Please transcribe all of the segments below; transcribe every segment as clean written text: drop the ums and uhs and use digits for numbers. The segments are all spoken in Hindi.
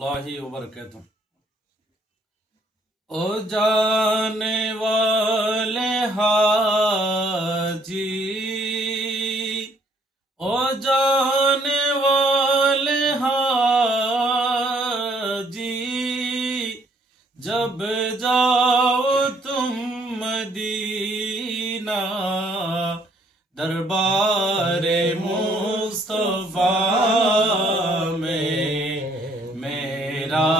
रहमतुल्लाहि व बरकातुहू। ओ जाने वाले हाजी, ओ जाने वाले हाजी, जब जाओ तुम मदीना, दरबारे मुस्तफा में मेरा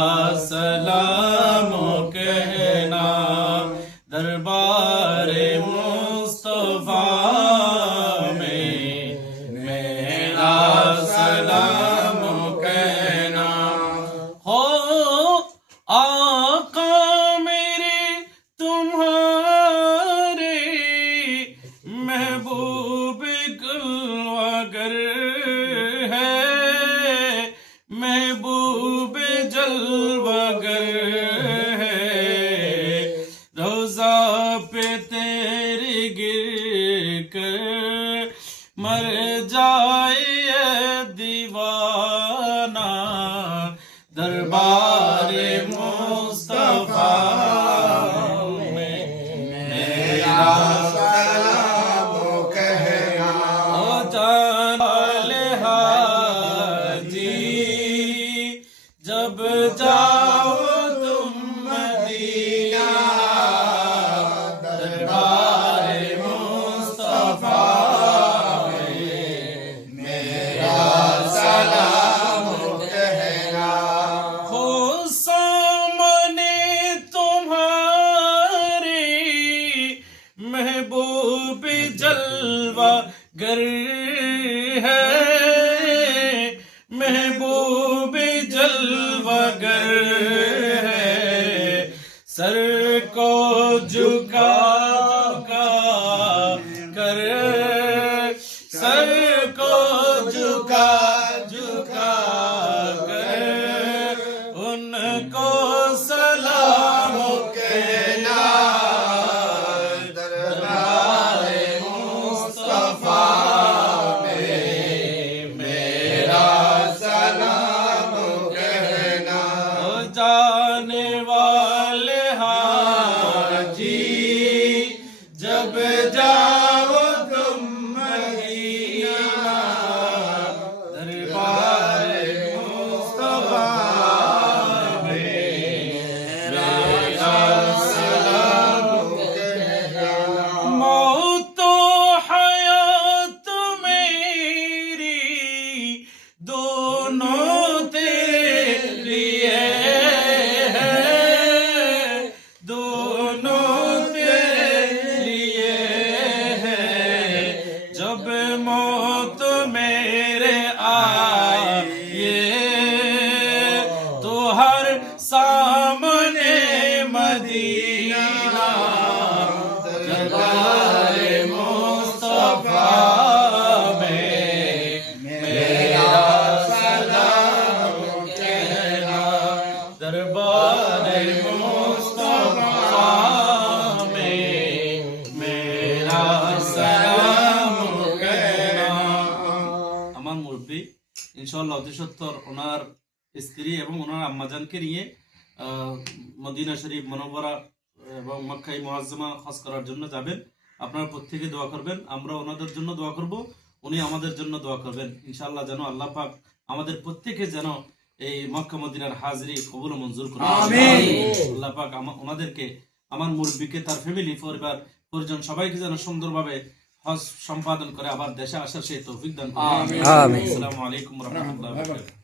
सलाम कहना, दरबारे मुस्तफा में मेरा सलाम कहना। हो आका मेरे तुम्हारे महबूब गुलवागर है, महबूब जलवागर है, रोजा पे तेरे गिर कर मर जाए ये दीवाना, दरबारे मुस्तफा में मेरा सलाम कहना। ओ जाने हाजी, जब जाओ तुम मदीना, दरबारे मुस्तफा में मेरा सलाम कहना। हो सामने तुम्हारे महबूब जलवा गर है, महबूब जलवागर है, सर को झुका कर, सर को झुका कर उनको सलाम कहना, दरबारे मुस्तफा में मेरा सलाम कहना। ओ जाने वाले हाजी, जब जाओ तुम मदीना, दरबारे मुस्तफा में मेरा सलाम कहना। मौत हयात मेरी दोनों तेरे लिए है, दोनों तेरे लिए है, जब मौत मेरे आए तो हर सामने मदीना, दरबारे मुस्तफा में मेरा सलाम कहना, दरबारे मुस्तफा में मेरा सलाम कहना। আমার মুরব্বী ইনশাআল্লাহ অতি সত্তর ওনার স্ত্রী এবং ওনার আম্মাজানকে নিয়ে মদিনা শরীফ মনোবরা এবং মক্কাই মুআজ্জামা হজ করার জন্য যাবেন। আপনারা প্রত্যেকে দোয়া করবেন, আমরা ওনাদের জন্য দোয়া করব, উনি আমাদের জন্য দোয়া করবেন। ইনশাআল্লাহ যেন আল্লাহ পাক আমাদের প্রত্যেকে যেন এই মক্কা মদিনার হাজরি কবুল ও মঞ্জুর করেন। আমিন। আল্লাহ পাক ওনাদেরকে, আমার মুরব্বিকে, তার ফ্যামিলি, পরিবার পরিজন সবাইকে যেন সুন্দরভাবে হজ সম্পাদন করে আবার দেশে আসার সেই তৌফিক দান করেন। আমিন। আসসালামু আলাইকুম ওয়া রাহমাতুল্লাহি ওয়া বারাকাতুহু।